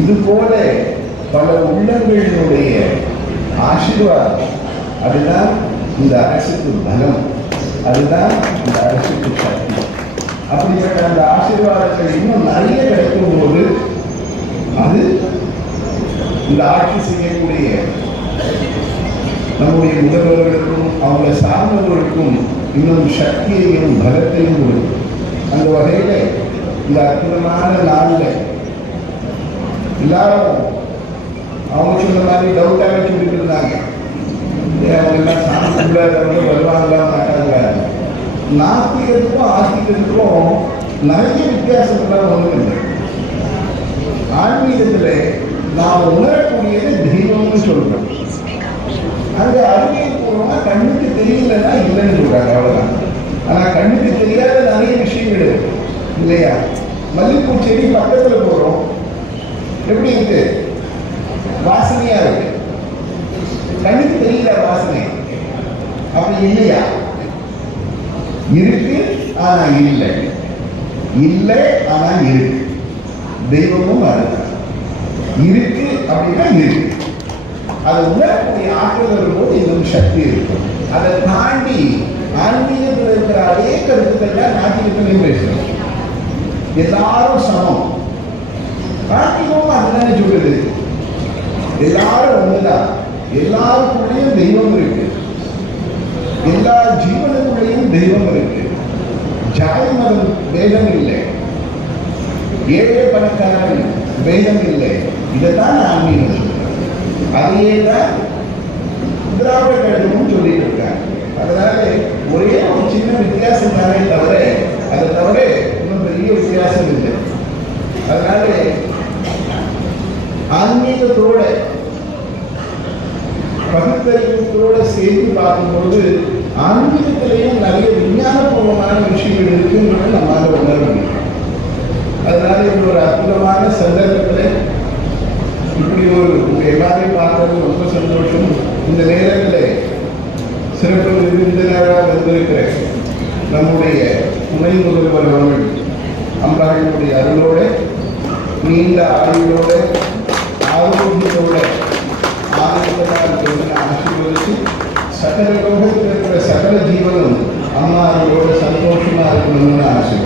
இது போல பல உள்ளங்களினுடைய ஆசீர்வாதம், அதுதான் இந்த அரசுக்கு பலம், அதுதான் இந்த அரசுக்கு சக்தி. அப்படிப்பட்ட அந்த ஆசீர்வாதங்கள் இன்னும் நிறைய கிடைக்கும் போது அது இந்த ஆட்சி செய்யக்கூடிய நம்முடைய முதல்வர்களுக்கும் அவங்களை சார்ந்தவர்களுக்கும் இன்னும் சக்தியையும் பலத்தையும் கொடுக்கும். அந்த வகையில் இந்த அற்புதமான நாளில் எல்லாரும் அவங்க சொன்ன மாதிரி டவுட்டாக சொல்லிட்டு இருந்தாங்க, அவங்க எல்லாம் சாமிக்குள்ளாதவங்க வருவாங்களா மாட்டாங்க. நாஸ்திகத்துக்கும் ஆஸ்திகத்துக்கும் நிறைய வித்தியாசங்கள்லாம் ஒன்றும் இல்லை. ஆன்மீகத்தில் நாம் உணரக்கூடியது தெய்வம்னு சொல்றோம். அங்க அறிவியல்பூர்வமா கண்ணுக்கு தெரியலன்னா இல்லைன்னு சொல்றாங்க, அவ்வளவுதான். ஆனா கண்ணுக்கு தெரியாத நிறைய விஷயங்கள் இருக்கு இல்லையா? மல்லிகைப்பூ செடி பக்கத்துல போறோம், எப்படி இருக்கு? வாசனையா இருக்கு, கண்ணுக்கு தெரியல வாசனை. அப்படி இல்லையா? இருக்கு ஆனா இல்லை, இல்லை ஆனா இருக்கு. தெய்வமும் அதுதான், இருக்கு அப்படின்னா இருக்கு. அதை உணரக்கூடிய ஆற்றல் வரும்போது இன்னும் சக்தி இருக்கும். அதை தாண்டி ஆன்மீகத்தில் இருக்கிற அதே கருத்துக்கள் நாட்டிகத்திலையும் பேசுறோம். எல்லாரும் சமம், நாட்டிகமும் அதுதானே சொல்லுது. எல்லாரும் ஒண்ணுதான், எல்லாருக்குள்ளேயும் தெய்வம் இருக்கு, எல்லா ஜீவனுக்குள்ளேயும் தெய்வம் இருக்கு. ஜாதி மதம் வேதம் இல்லை, ஏழை பணக்காரன் வேதம் இல்லை. இதைத்தான் ஆன்மீகம் சொல்றேன். அதையே தான் திராவிட கழகமும் சொல்லிட்டு இருக்காங்க. அதனால ஒரே ஒரு சின்ன வித்தியாசம் தானே தவிர, அதை தவிர இன்னும் பெரிய வித்தியாசம் இல்லை. அதனால ஆன்மீகத்தோட பகுத்தறிவுகளோட சேர்த்து பார்க்கும்போது ஆன்மீகத்திலையும் நிறைய விஞ்ஞானபூர்வமான விஷயங்கள் இருக்குன்னு நம்மளால உணர முடியும். அதனால இது ஒரு அற்புதமான சந்தர்ப்பத்தில் இப்படி ஒரு எல்லாரையும் பார்க்கறது ரொம்ப சந்தோஷம். இந்த நேரத்தில் சிறப்பு விருந்தினராக வந்திருக்கிற நம்முடைய துணை முதல்வர் அவர்கள் அம்பாளினுடைய அருளோட, நீண்ட ஆயுளோட, ஆரோக்கியத்தோட, ஆரோக்கியமாக ஆசீர்வதித்து சகல லோகத்தில் இருக்கிற சகல ஜீவனும் அம்மா அவர்களோட சந்தோஷமா இருக்கணும்னு ஆசை.